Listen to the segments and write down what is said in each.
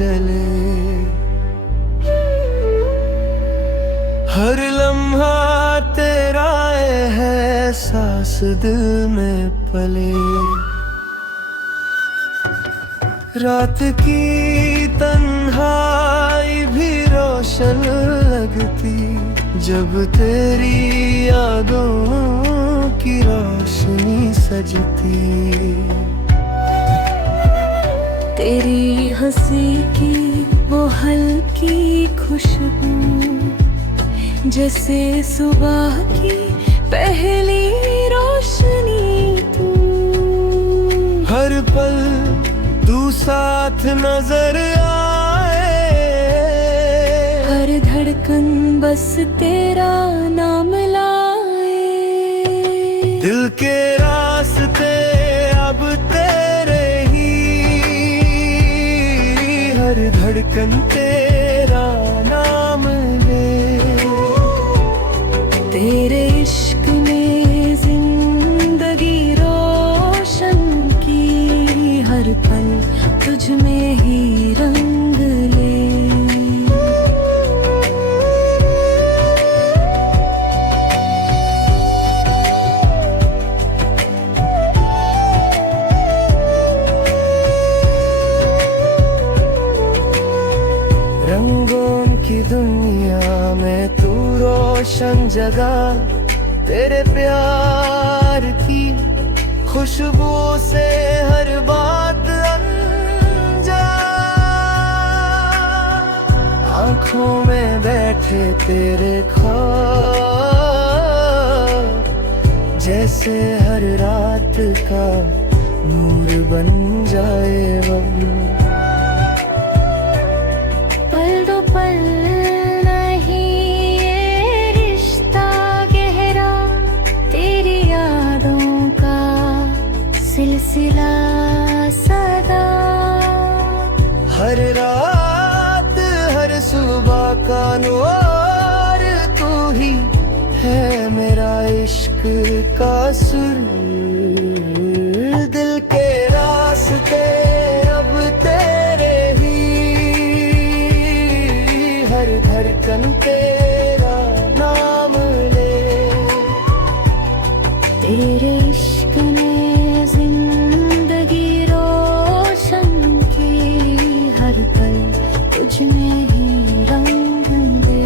चले। हर लम्हा तेरा है सांस दिल में पले। रात की तन्हाई भी रोशन लगती जब तेरी यादों की रोशनी सजती। तेरी हंसी की वो हल्की खुशबू जैसे सुबह की पहली रोशनी तू। हर पल तू साथ नजर आए, हर धड़कन बस तेरा नाम लाए। दिल के रास्ते अब तेरे ही, हर धड़कन तेरा नाम ले। तेरे इश्क में जिंदगी रोशन की, हर पल तुझ में ही रंग ले। रंगों की दुनिया में तू रोशन जगह, तेरे प्यार की खुशबू से हर बात अनजा। आँखों में बैठे तेरे ख्वाब जैसे हर रात का नूर बन जाए वम। पल दो पल नहीं ये रिश्ता गहरा, तेरी यादों का सिलसिला सदा। हर रात हर सुबह का नूर तू ही है मेरा इश्क का सुर। दिल के रास्ते अब तेरे ही, हर धड़कन तेरा नाम ले। तेरे इश्क ने जिंदगी रोशन की, हर पल तुझ में ही रंग दे।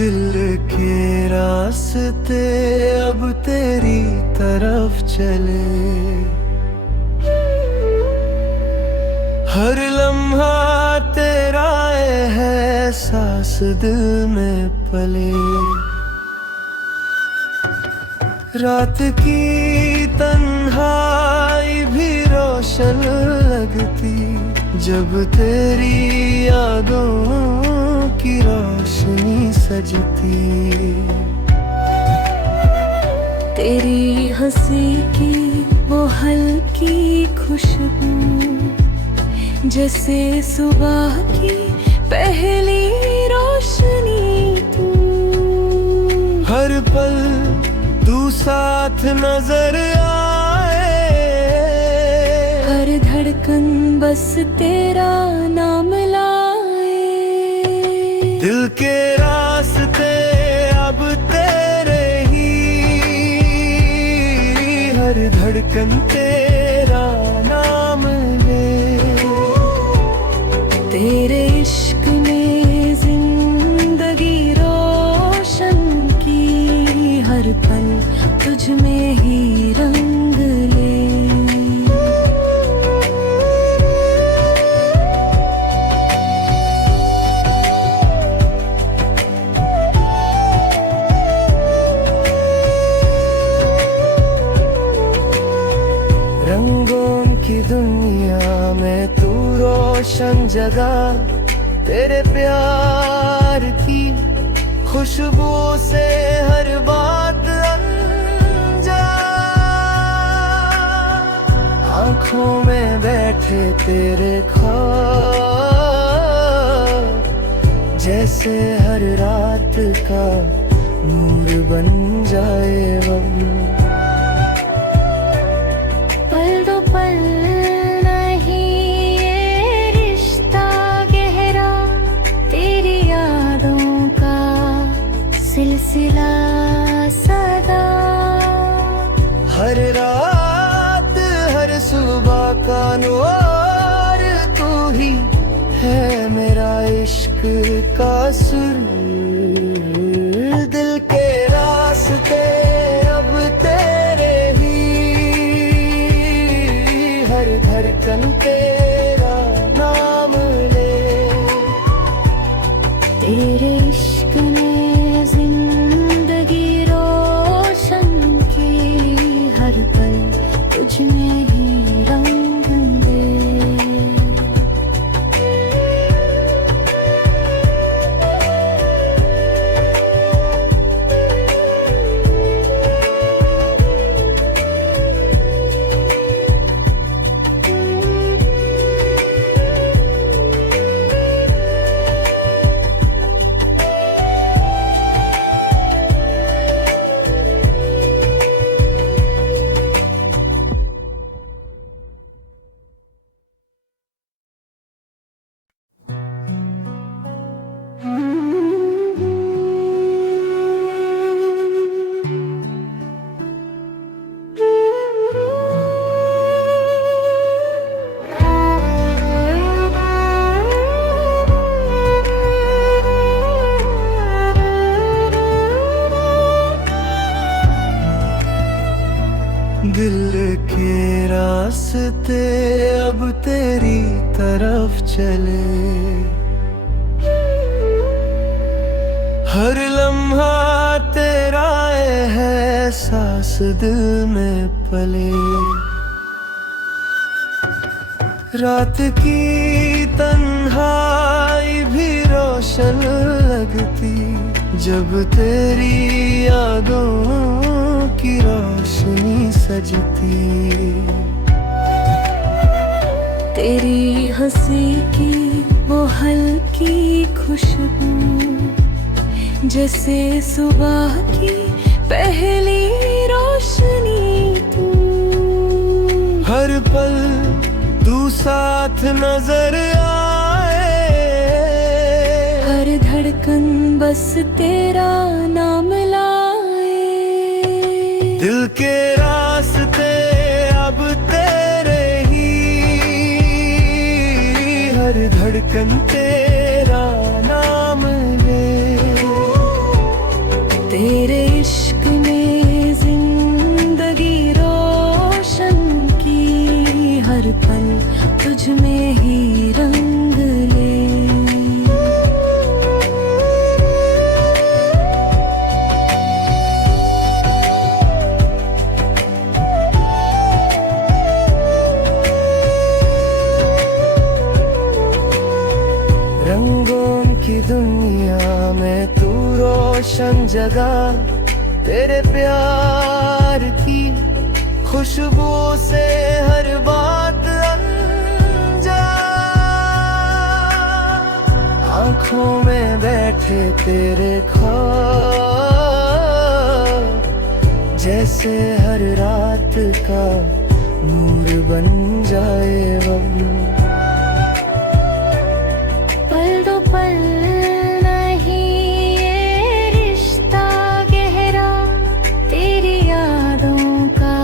दिल के रास्ते अब तेरी तरफ चले। हर लम्हा तेरा है सांस दिल में पले। रात की तन्हाई भी रोशन लगती जब तेरी यादों की रोशनी सजती। तेरी हंसी की वो हल्की खुशबू जैसे सुबह की पहली रोशनी तू। हर पल तू साथ नजर आए, हर धड़कन बस तेरा नाम लाए। दिल के रास्ते अब तेरे ही, हर धड़कन तेरा नाम ले। तेरे इश्क में जिंदगी रो हर पल तुझ में ही रंग ले। रंगों की दुनिया में तू रोशन जगा, तेरे प्यार की खुशबू से हर बात अनजा। आँखों में बैठे तेरे ख्वाब, जैसे हर रात का नूर बन जाए वो। पल दो पल नहीं ये रिश्ता गहरा, तेरी यादों का सिलसिला सदा। हर रात हर सुबह का नूर तू ही है, मेरा इश्क का सुर। दिल के रास्ते अब तेरे ही, हर धड़कन तेरा नाम ले। तेरे इश्क ने जिंदगी रोशन की, हर पल तुझ में ही रंग दे। दिल के रास्ते अब तेरी तरफ चले, हर लम्हा तेरा है सांस दिल में पले। रात की तन्हाई भी रोशन लगती, जब तेरी यादों की रोशनी सजती। तेरी हंसी की वो हल्की खुशबू, जैसे सुबह की पहली रोशनी तू। हर पल तू साथ नजर आए, हर धड़कन बस तेरा नाम लाए। दिल के रास्ते अब तेरे ही, हर धड़कन तेरा नाम ले। तेरे इश्क ने जिंदगी रोशन की, हर पल तुझ में ही रंग ले। रंगों की दुनिया में तू रोशन जगा, तेरे प्यार की खुशबू से हर बात अनजा। आँखों में बैठे तेरे ख्वाब, जैसे हर रात का नूर बन जाए वो। पल दो पल नहीं ये रिश्ता गहरा, तेरी यादों का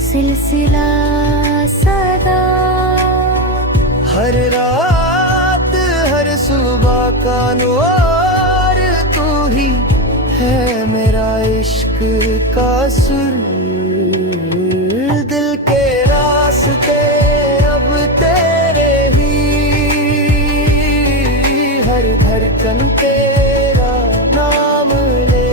सिलसिला सदा। हर रात हर सुबह का नूर तू ही है, मेरा इश्क का सुर, दिल के रास्ते अब तेरे ही, हर धड़कन तेरा नाम ले।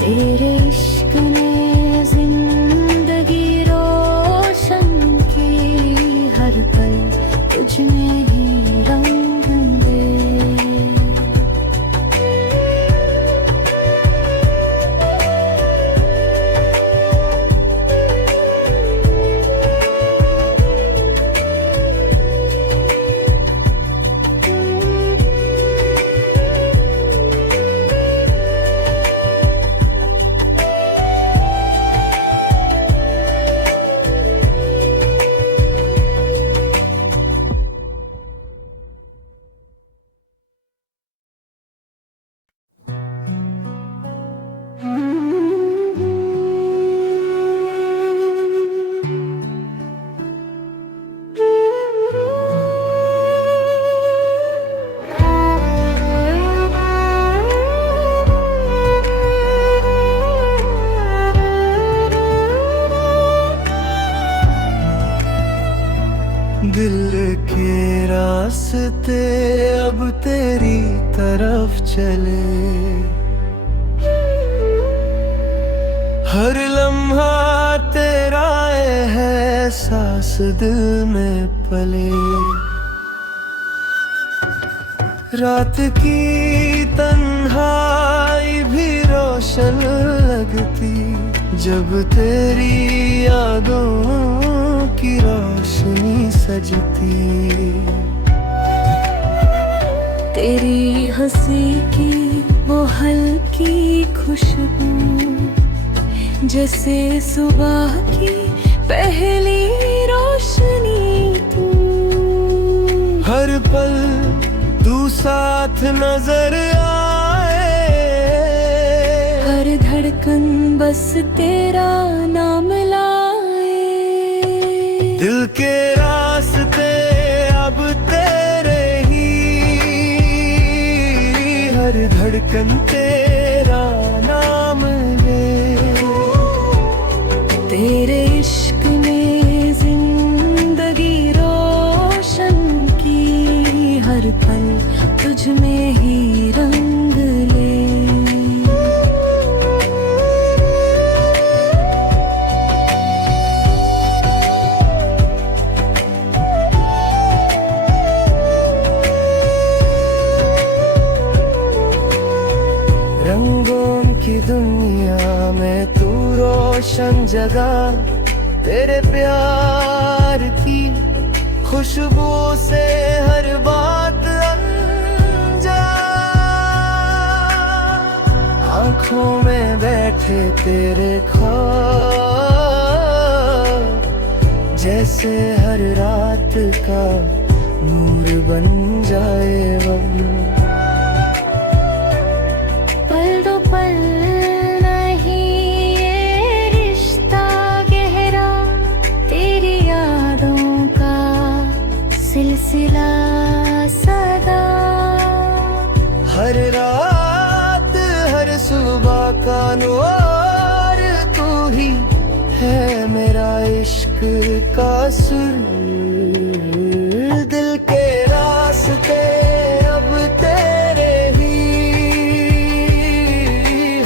तेरे इश्क ने जिंदगी रोशन की, हर पल तुझ में ही रंग दे। दिल के रास्ते अब तेरी तरफ चले, हर लम्हा तेरा एहसास दिल में पले। रात की तन्हाई भी रोशन लगती, जब तेरी यादों की रोशनी सजती। तेरी हंसी की वो हल्की खुशबू, जैसे सुबह की पहली रोशनी तू। हर पल तू साथ नजर आए, हर धड़कन बस तेरा नाम लाए। दिल के रास्ते अब तेरे ही, हर धड़कन तेरा नाम ले। तेरे इश्क ने जिंदगी रोशन की, हर पल तुझ में ही रंग ले। रंगों की दुनिया में तू रोशन जगह, तेरे प्यार की खुशबू से हर बात अनजान। आँखों में बैठे तेरे ख्वाब, जैसे हर रात का नूर बन जाए वो। पल दो पल नहीं ये रिश्ता गहरा, तेरी यादों का सिलसिला सदा। हर रात हर सुबह का नूर तू ही है, मेरा इश्क का सुर। दिल के रास्ते अब तेरे ही,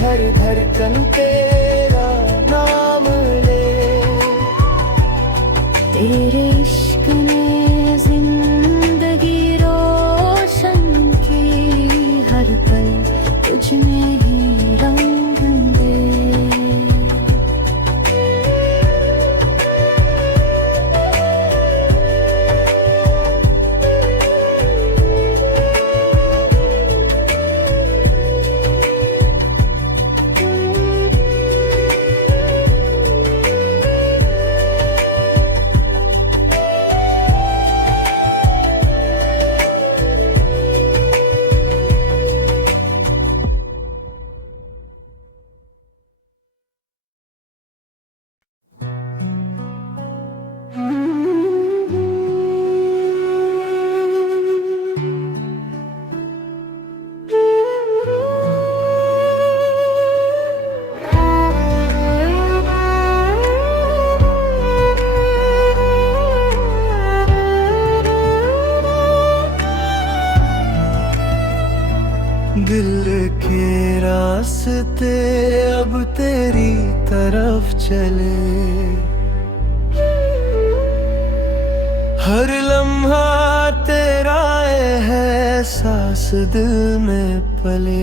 हर धड़कन तेरा नाम ले। तेरे इश्क ने जिंदगी रोशन की, हर पल तुझ में ही रंग दे। के रास्ते अब तेरी तरफ चले, हर लम्हा तेरा एहसास दिल में पले।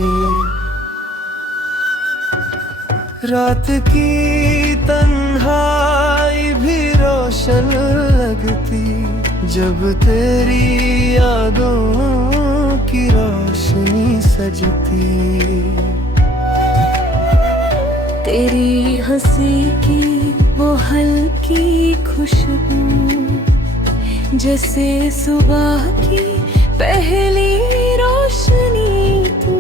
रात की तन्हाई भी रोशन लगती जब तेरी यादों की रोशनी सजती। तेरी हंसी की वो हल्की खुशबू, जैसे सुबह की पहली रोशनी तू।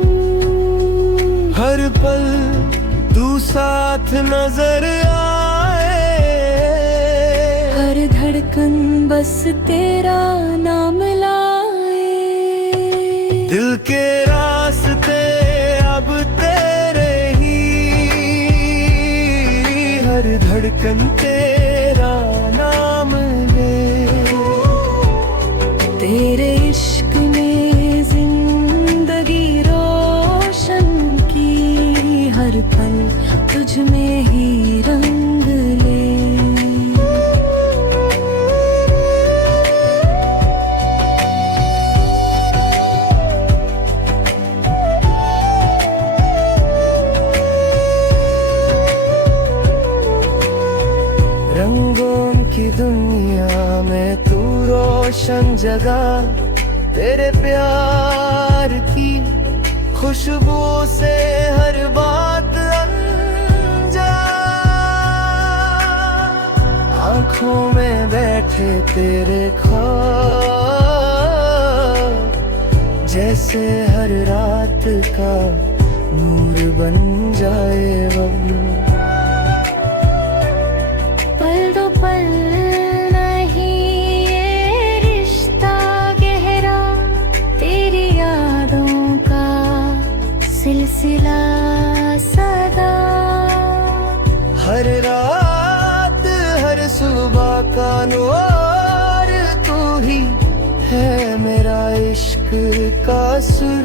हर पल तू साथ नजर आए, हर धड़कन बस तेरा नाम लाए। दिल के रास्ते अब तेरे ही, हर धड़कन तेरा नाम ले। तेरे इश्क ने जिंदगी रोशन की, हर पल तुझ में ही रंग ले। रंगों की दुनिया में तू रोशन जगह, तेरे प्यार की खुशबू से हर बात अनजा। आँखों में बैठे तेरे ख्वाब, जैसे हर रात का नूर बन जाए हम। पल दो पल नहीं ये रिश्ता गहरा, तेरी यादों का सिलसिला सदा। हर रात हर सुबह का नूर तू ही है, मेरा इश्क का सुर